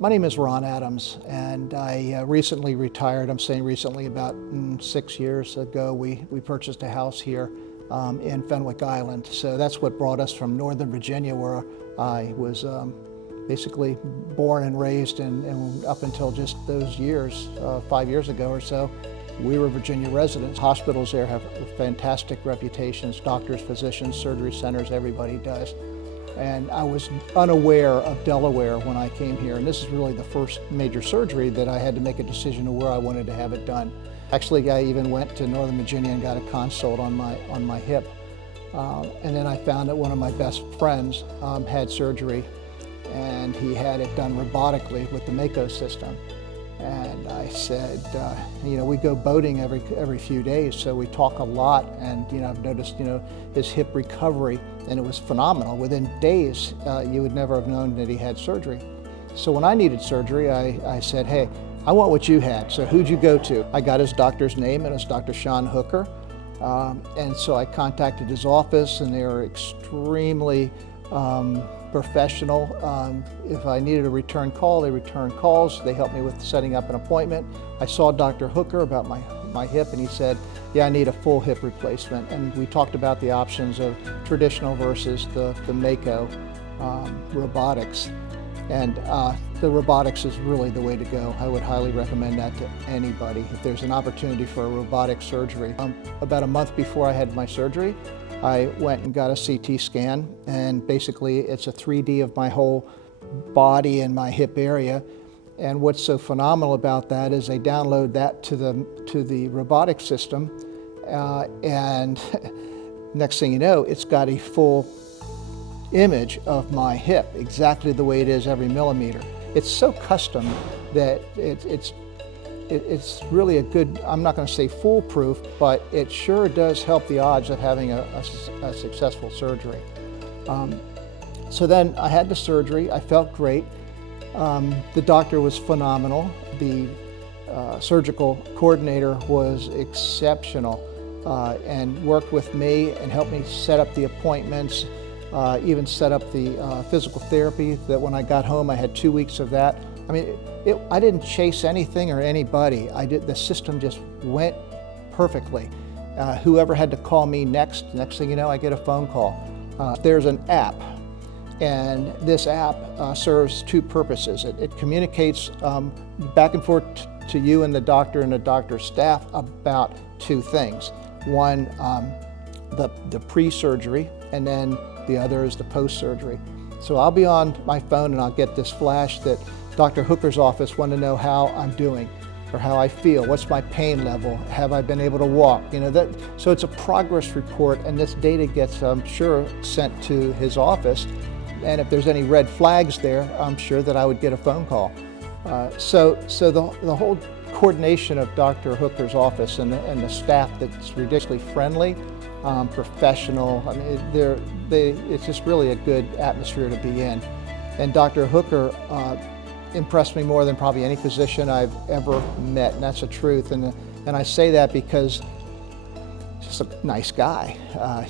My name is Ron Adams, and I recently retired. I'm saying recently, about 6 years ago, we purchased a house here in Fenwick Island. So that's what brought us from Northern Virginia, where I was basically born and raised, and up until just those years, 5 years ago or so, we were Virginia residents. Hospitals there have fantastic reputations, doctors, physicians, surgery centers, everybody does. And I was unaware of Delaware when I came here, and this is really the first major surgery that I had to make a decision of where I wanted to have it done. Actually, I even went to Northern Virginia and got a consult on my hip. And then I found that one of my best friends had surgery, and he had it done robotically with the Mako system. And I said, we go boating every few days, so we talk a lot, and I've noticed his hip recovery, and it was phenomenal. Within days, you would never have known that he had surgery. So when I needed surgery, I said, hey, I want what you had, so who'd you go to? I got his doctor's name, and it's Dr. Sean Hooker. And so I contacted his office, and they were extremely professional. If I needed a return call, they returned calls. They helped me with setting up an appointment. I saw Dr. Hooker about my hip, and he said, yeah, I need a full hip replacement. And we talked about the options of traditional versus the Mako robotics. And the robotics is really the way to go. I would highly recommend that to anybody. If there's an opportunity for a robotic surgery. About a month before I had my surgery, I went and got a CT scan, and basically it's a 3D of my whole body and my hip area. And what's so phenomenal about that is they download that to the robotic system, and next thing you know, it's got a full image of my hip, exactly the way it is every millimeter. It's so custom that it's really a good, I'm not going to say foolproof, but it sure does help the odds of having a successful surgery. So then I had the surgery. I felt great. The doctor was phenomenal. The surgical coordinator was exceptional and worked with me and helped me set up the appointments, even set up the physical therapy, that when I got home I had 2 weeks of that. I mean, I didn't chase anything or anybody. The system just went perfectly. Whoever had to call me next thing you know, I get a phone call. There's an app, and this app serves two purposes. It communicates back and forth to you and the doctor's staff about two things. One, the pre-surgery, and then the other is the post-surgery. So I'll be on my phone and I'll get this flash that Dr. Hooker's office wanted to know how I'm doing or how I feel. What's my pain level? Have I been able to walk? So it's a progress report, and this data gets, I'm sure, sent to his office. And if there's any red flags there, I'm sure that I would get a phone call. So the whole coordination of Dr. Hooker's office and the staff that's ridiculously friendly, professional. I mean, it's just really a good atmosphere to be in. And Dr. Hooker impressed me more than probably any physician I've ever met, and that's the truth. And I say that because he's just a nice guy.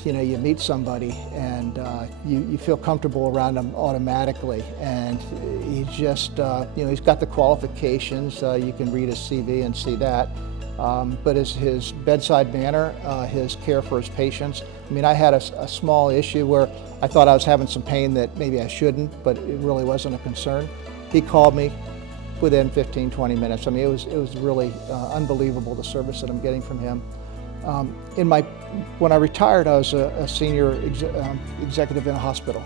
You meet somebody and you feel comfortable around him automatically, and he just, he's got the qualifications. You can read his CV and see that. But his bedside manner, his care for his patients. I mean, I had a small issue where I thought I was having some pain that maybe I shouldn't, but it really wasn't a concern. He called me within 15, 20 minutes. I mean, it was really unbelievable, the service that I'm getting from him. When I retired, I was a senior executive in a hospital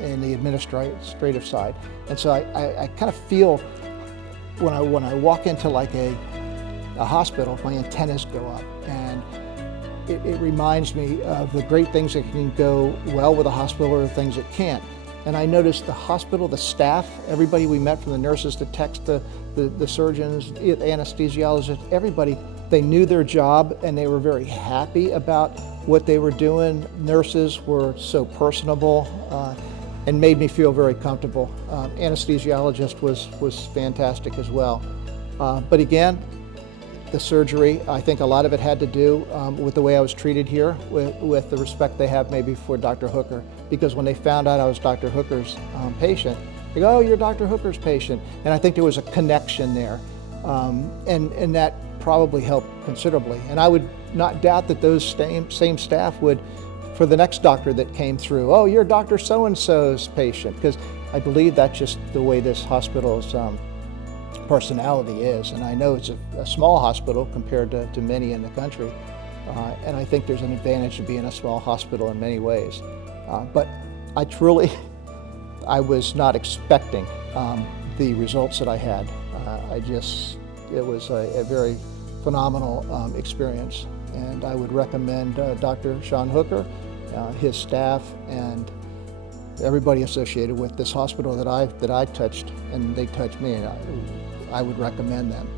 in the administrative side. And so I kind of feel when I walk into like a hospital, my antennas go up, and it reminds me of the great things that can go well with a hospital or the things that can't. And I noticed the hospital, the staff, everybody we met, from the nurses, the techs, the surgeons, the anesthesiologists, everybody, they knew their job and they were very happy about what they were doing. Nurses were so personable and made me feel very comfortable. Anesthesiologist was fantastic as well. But again, the surgery, I think a lot of it had to do with the way I was treated here, with the respect they have maybe for Dr. Hooker, because when they found out I was Dr. Hooker's patient, They go, oh, you're Dr. Hooker's patient. And I think there was a connection there. And that probably helped considerably. And I would not doubt that those same staff would, for the next doctor that came through, oh, you're Dr. So-and-so's patient, because I believe that's just the way this hospital's personality is. And I know it's a small hospital compared to many in the country. And I think there's an advantage to being a small hospital in many ways. But I was not expecting the results that I had. It was a very phenomenal experience. And I would recommend Dr. Sean Hooker, his staff, and everybody associated with this hospital that I touched, and they touched me. I would recommend them.